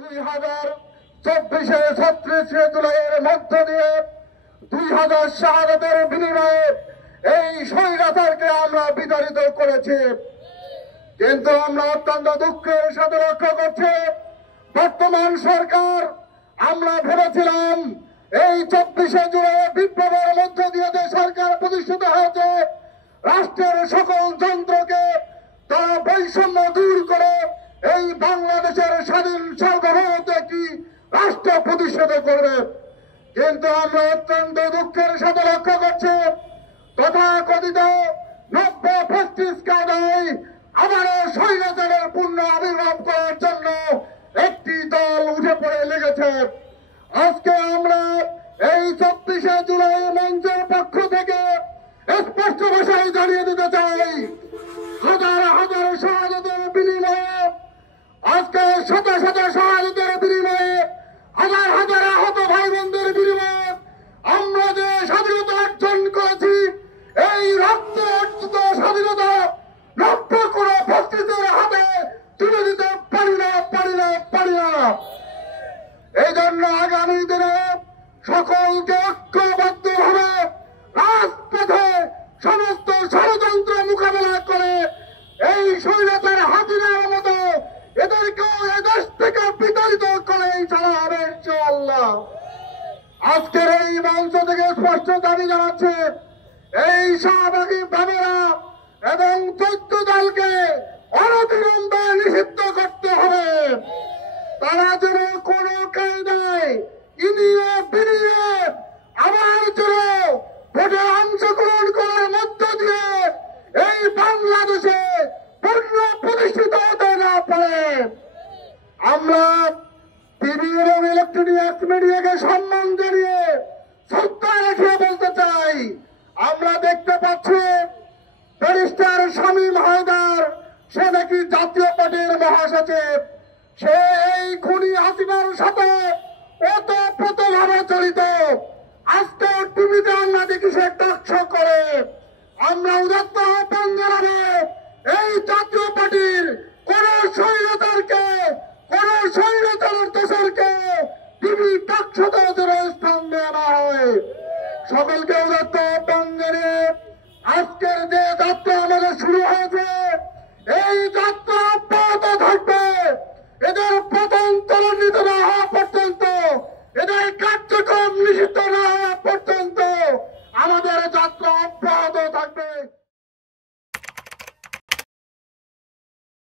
2024 36 জুলাইয়ের মধ্য দিয়ে 2000 শাহাদাতের বিনিময়ে এই স্বৈরাচারকে আমরা বিতাড়িত করেছি। কিন্তু আমরা অত্যন্ত দুঃখের সাথে লক্ষ্য করছি বর্তমান সরকার, আমরা ভেবেছিলাম এই 24 জুলাই বিপ্লবের মধ্য দিয়ে যে সরকার প্রতিষ্ঠিত হয়েছে, রাষ্ট্রের সকল যন্ত্রকে তারা বৈষম্য দূর করে এই বাংলাদেশের স্বাধীন সার্বভৌমত্ব একটি রাষ্ট্র প্রতিষ্ঠিত করবে। কিন্তু আমরা অত্যন্ত দুঃখের সাথে লক্ষ্য করছি তথাকথিত নব্য ফ্যাসিস্ট কায়দায় আবারও স্বৈরাচারের পূর্ণ আবির্ভাব করার জন্য একটি দল উঠে পড়ে লেগেছে। আজকে আমরা এই 24 জুলাই মঞ্চের পক্ষ থেকে স্পষ্ট ভাষায় জানিয়ে দিতে চাই, হাজার হাজার শাহাদাতের বিনিময়ে, আজকে শত শত শাহাদাতের বিনিময়ে, হাজার হাজার আহত ভাই বোনদের বিনিময়ে আমরা যে স্বাধীনতা অর্জন করেছি, এই রক্ত অর্জিত স্বাধীনতা নব্য কোনো ফ্যাসিস্টের হাতে তুলে দিতে পারি না। এই জন্য আগামী দিনে সকলকে ঐক্যবদ্ধভাবে রাজপথে সমস্ত ষড়যন্ত্র মোকাবেলা করে এই স্বৈরাচার হাসিনার মতো এদেরকেও এদেশ থেকে বিতাড়িত করে চলা হবে ইনশাআল্লাহ। আজকের এই মঞ্চ থেকে স্পষ্ট দাবি জানাচ্ছে এই শাহবাগী বামেরা এবং 14 দলকে অনতিবিলম্বে নিষিদ্ধ করতে হবে। তারা যেন কোনো কায়দায় ইনিয়ে বিনিয়ে আবার যেন ভোটে অংশগ্রহণ করার মধ্য দিয়ে এই বাংলাদেশে পূর্ণ প্রতিষ্ঠিত হতে না পারে। আমরা টিভি এবং ইলেকট্রনিক্স মিডিয়াকে সম্মান জানিয়ে শ্রদ্ধা রেখে বলতে চাই, আমরা দেখতে পাচ্ছি ব্যারিস্টার শামীম হায়দার, সে নাকি জাতীয় পার্টির মহাসচিব, সে এই খুনি হাসিনার সাথে ওতপ্রোতভাবে জড়িত। আজকে টিভিতে আমরা দেখি সে টকশো করে। আমরা উদাত্ত আহ্বান জানাবো এই জাতীয় পার্টির কোন স্বৈরাচারকে, কোন স্বৈরাচারের দোষরকে টিভি টকশোতে স্থান দেওয়া না হয়। সকলকে উদাত্ত আহ্বান জানিয়ে